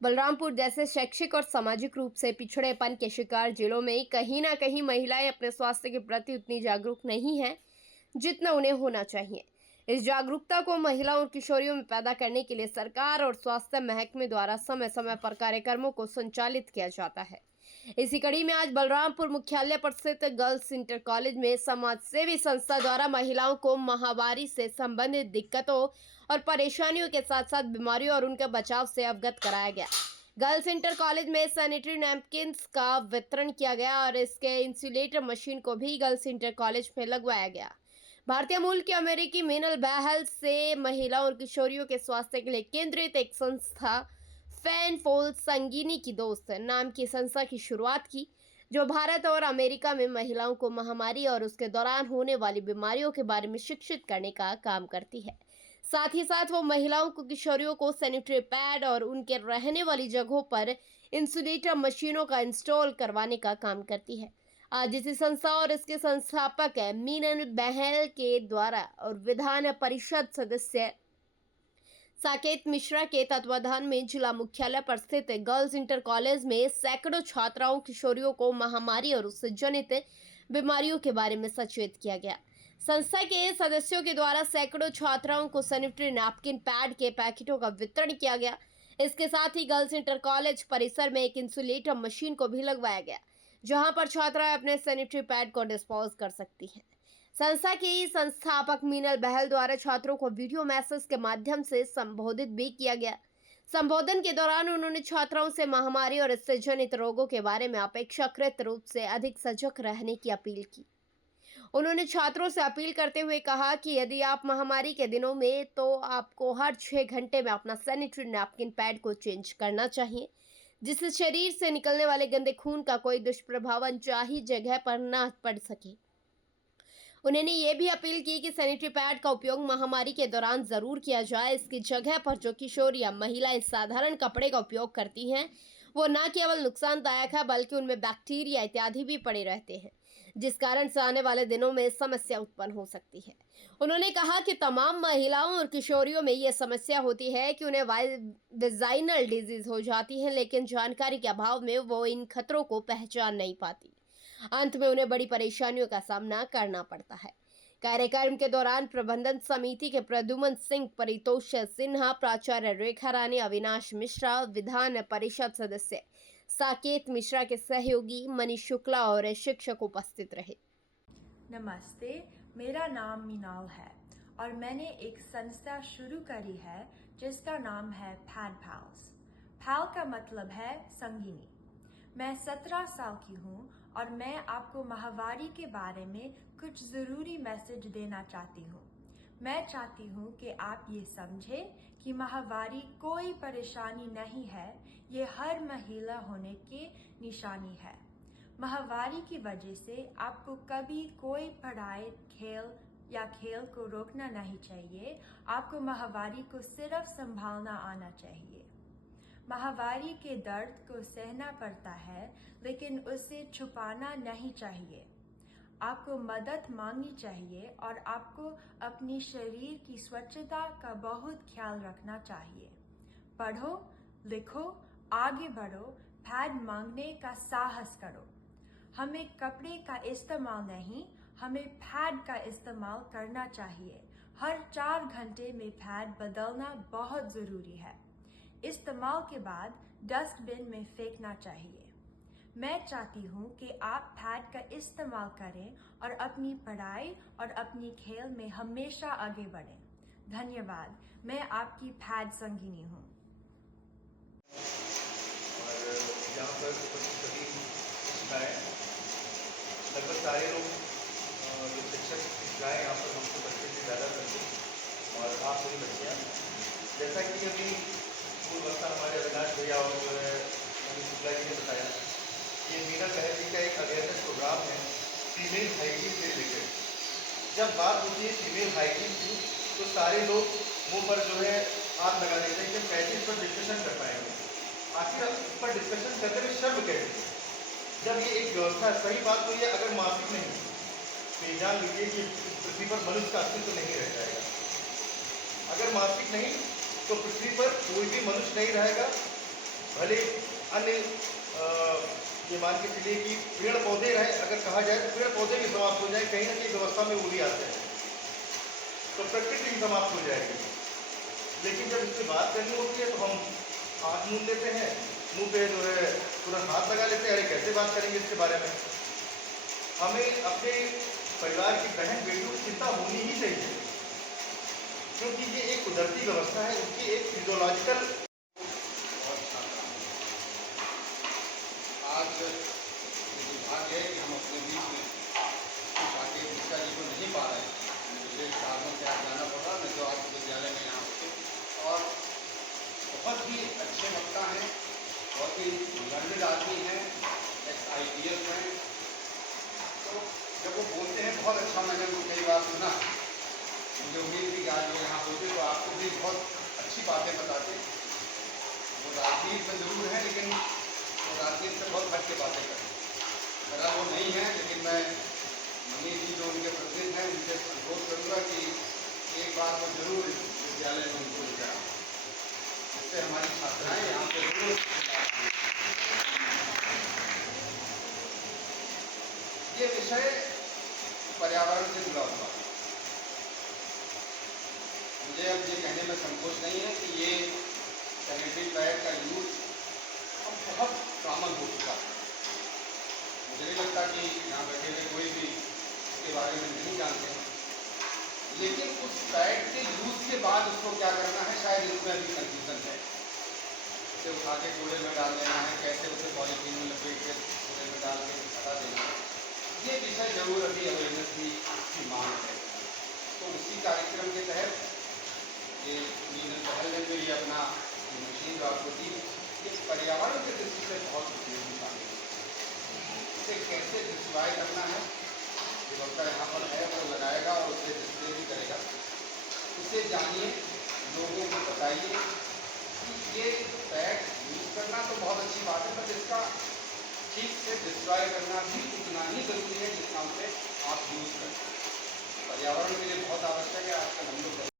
बलरामपुर जैसे शैक्षिक और सामाजिक रूप से पिछड़ेपन के शिकार जिलों में कहीं ना कहीं महिलाएं अपने स्वास्थ्य के प्रति उतनी जागरूक नहीं हैं जितना उन्हें होना चाहिए। इस जागरूकता को महिलाओं और किशोरियों में पैदा करने के लिए सरकार और स्वास्थ्य महकमे द्वारा समय समय पर कार्यक्रमों को संचालित किया जाता है। इसी कड़ी में आज बलरामपुर मुख्यालय पर स्थित गर्ल्स इंटर कॉलेज में समाज सेवी संस्था द्वारा महिलाओं को महामारी से संबंधित दिक्कतों और परेशानियों के साथ साथ बीमारियों और उनके बचाव से अवगत कराया गया। गर्ल्स इंटर कॉलेज में सैनिटरी नैपकिन्स का वितरण किया गया और इसके इंसुलेटर मशीन को भी गर्ल्स इंटर कॉलेज में लगवाया गया। भारतीय मूल की अमेरिकी मीनल बहल से महिलाओं और किशोरियों के स्वास्थ्य के लिए केंद्रित एक संस्था फैन फोल संगीनी की दोस्त नाम की संस्था की शुरुआत की, जो भारत और अमेरिका में महिलाओं को महामारी और उसके दौरान होने वाली बीमारियों के बारे में शिक्षित करने का काम करती है। साथ ही साथ वो महिलाओं को किशोरियों को सैनिटरी पैड और उनके रहने वाली जगहों पर इंसुलेटर मशीनों का इंस्टॉल करवाने का काम करती है। आज इसी संस्था और इसके संस्थापक मीनन बहल के द्वारा और विधान परिषद सदस्य साकेत मिश्रा के तत्वाधान में जिला मुख्यालय पर स्थित गर्ल्स इंटर कॉलेज में सैकड़ों छात्राओं किशोरियों को महामारी और उससे जनित बीमारियों के बारे में सचेत किया गया। संस्था के सदस्यों के द्वारा सैकड़ों छात्राओं को सैनिटरी नैपकिन पैड के पैकेटों का वितरण किया गया। इसके साथ ही गर्ल्स इंटर कॉलेज परिसर में एक इंसुलेटर मशीन को भी लगवाया गया, जहां पर छात्राएं अपने सैनिटरी पैड को डिस्पोज कर सकती हैं। संस्था की संस्थापक मीनल बहल द्वारा छात्रों को वीडियो मैसेज के माध्यम से संबोधित भी किया गया। संबोधन के दौरान उन्होंने छात्राओं से महामारी और इससे जनित रोगों के बारे में अपेक्षाकृत रूप से अधिक सजग रहने की अपील की। उन्होंने छात्रों से अपील करते हुए कहा कि यदि आप महामारी के दिनों में तो आपको हर 6 घंटे में अपना सैनिटरी नैपकिन पैड को चेंज करना चाहिए, जिससे शरीर से निकलने वाले गंदे खून का कोई दुष्प्रभाव अनचाही जगह पर न पड़ सके। उन्होंने ये भी अपील की कि सैनिटरी पैड का उपयोग महामारी के दौरान जरूर किया जाए। इसकी जगह पर जो किशोर या महिलाएं साधारण कपड़े का उपयोग करती हैं, वो न केवल नुकसानदायक है बल्कि उनमें बैक्टीरिया इत्यादि भी पड़े रहते हैं, जिस कारण से आने वाले दिनों में समस्या उत्पन्न हो सकती है। उन्होंने कहा कि तमाम महिलाओं और किशोरियों में ये समस्या होती है कि उन्हें वेजाइनल डिजीज हो जाती है, लेकिन जानकारी के अभाव में वो इन खतरों को पहचान नहीं पाती। अंत में उन्हें बड़ी परेशानियों का सामना करना पड़ता है। कार्यक्रम के दौरान प्रबंधन समिति के प्रद्युमन सिंह, परितोष सिन्हा, प्राचार्य रेखा रानी, अविनाश मिश्रा, विधान परिषद सदस्य साकेत मिश्रा के सहयोगी मनीष शुक्ला और शिक्षक उपस्थित रहे। नमस्ते, मेरा नाम मीनाल है और मैंने एक संस्था शुरू करी है जिसका नाम है पैड पल्स। पैल का मतलब है संगिनी। मैं 17 साल की हूँ और मैं आपको महामारी के बारे में कुछ जरूरी मैसेज देना चाहती हूँ। मैं चाहती हूँ कि आप ये समझें कि महामारी कोई परेशानी नहीं है, ये हर महिला होने की निशानी है। महामारी की वजह से आपको कभी कोई पढ़ाई, खेल को रोकना नहीं चाहिए। आपको महामारी को सिर्फ संभालना आना चाहिए। महामारी के दर्द को सहना पड़ता है, लेकिन उसे छुपाना नहीं चाहिए। आपको मदद मांगनी चाहिए और आपको अपनी शरीर की स्वच्छता का बहुत ख्याल रखना चाहिए। पढ़ो, लिखो, आगे बढ़ो, पैड मांगने का साहस करो। हमें कपड़े का इस्तेमाल नहीं, हमें पैड का इस्तेमाल करना चाहिए। हर 4 घंटे में पैड बदलना बहुत जरूरी है। इस्तेमाल के बाद डस्टबिन में फेंकना चाहिए। मैं चाहती हूँ कि आप पैड का इस्तेमाल करें और अपनी पढ़ाई और अपनी खेल में हमेशा आगे बढ़ें। धन्यवाद। मैं आपकी पैड संगिनी हूँ। और यहाँ पर सभी शिक्षाएँ लगभग सारे लोग जो शिक्षक शिक्षाएँ यहाँ पर हमसे बच्चे से ज़्यादा करते और आप सभी बच्चियाँ, जैसा कि अभी स्कूल वक्ता हमारे अविनाश भैया और जो है मनीष शुक्ला जी ने बताया, ये मीनल बहल जी का एक अवेयरनेस प्रोग्राम है फीमेल हाइजीन से रिलेटेड। जब बात होती है फीमेल हाइजीन की तो सारे लोग मुंह पर जो है हाथ लगा देते हैं कि कैसे इस पर डिस्कशन कर पाएंगे। आखिर इस पर डिस्कशन करने में शर्म कैसे? जब ये एक व्यवस्था, सही बात तो ये अगर माफिक नहीं तो ये जान लीजिए कि पृथ्वी पर मनुष्य का अस्तित्व नहीं रह जाएगा। अगर माफिक नहीं तो पृथ्वी पर कोई भी मनुष्य नहीं रहेगा, भले अन्य ये मान के चलिए कि पेड़ पौधे रहे, अगर कहा जाए तो पेड़ पौधे भी समाप्त हो जाए, कहीं ना कहीं व्यवस्था में वो भी आते हैं, तो प्रकृति भी समाप्त हो जाएगी। लेकिन जब इसकी बात करनी होती है तो हम हाथ मूंद लेते हैं, मुंह पे जो है तुरंत हाथ लगा लेते हैं, अरे कैसे बात करेंगे इसके बारे में। हमें अपने परिवार की बहन बेटियों की चिंता होनी ही चाहिए, क्योंकि ये एक कुदरती व्यवस्था है, उनकी एक फिजियोलॉजिकल। आज दुर्भाग्य है कि हम अपने बीच में कुछ आगे गुप्ता जी को नहीं पा रहे हैं। विशेष कारणों से आज जाना पड़ा, मैं तो आज विद्यालय में यहाँ होते और बहुत ही अच्छे वक्ता हैं, बहुत ही लर्निड आदमी हैं, ex-IPS हैं। तो जब वो बोलते हैं बहुत अच्छा, मैंने उनको कई बार सुना। मुझे उम्मीद थी कि आज वो यहाँ होते तो आपको भी बहुत अच्छी बातें बताते। वो राजनीति में जरूर है, लेकिन वो राजनीति से बहुत हट के बातें करते। अगर वो नहीं है, लेकिन मैं मनीष जी जो उनके प्रतिनिधि हैं उनसे अनुरोध करूँगा कि एक बार वो जरूर विद्यालय में उनको ले जाएं, जिससे हमारी छात्राएं यहाँ पे जरूर। ये विषय पर्यावरण से जुड़ा हुआ है। मुझे अब ये कहने में संकोच नहीं है कि ये सैनिटरी पैड का यूज अब बहुत कॉमन हो चुका है। मुझे नहीं लगता कि यहाँ बैठे हुए कोई भी इसके बारे में नहीं जानते हैं, लेकिन उस पैड के यूज के बाद उसको क्या करना है, शायद इसमें अभी कंफ्यूजन है। उसे उठा के कूड़े में डाल देना है, कैसे उसे पॉलीथीन में लपेट के कूड़े में डाल के हटा देना है, ये विषय जरूर अभी अवेयरनेस की मांग है। तो उसी कार्यक्रम के तहत ये मीनल पहल ने जो ये अपना मशीन जो आपको दी, ये पर्यावरण की दृष्टि से बहुत उपयोगी काम है। इसे कैसे डिस्प्लॉय करना है, जो वक्ता यहाँ पर है वो लगाएगा और उसे डिस्प्ले भी करेगा। उसे जानिए, लोगों को बताइए कि ये पैड यूज़ करना तो बहुत अच्छी बात है, पर इसका ठीक से डिस्ट्रॉय करना भी उतना ही जरूरी है जितना उसे आप यूज़ करते हैं। पर्यावरण के लिए बहुत आवश्यक है। आजकल हम लोग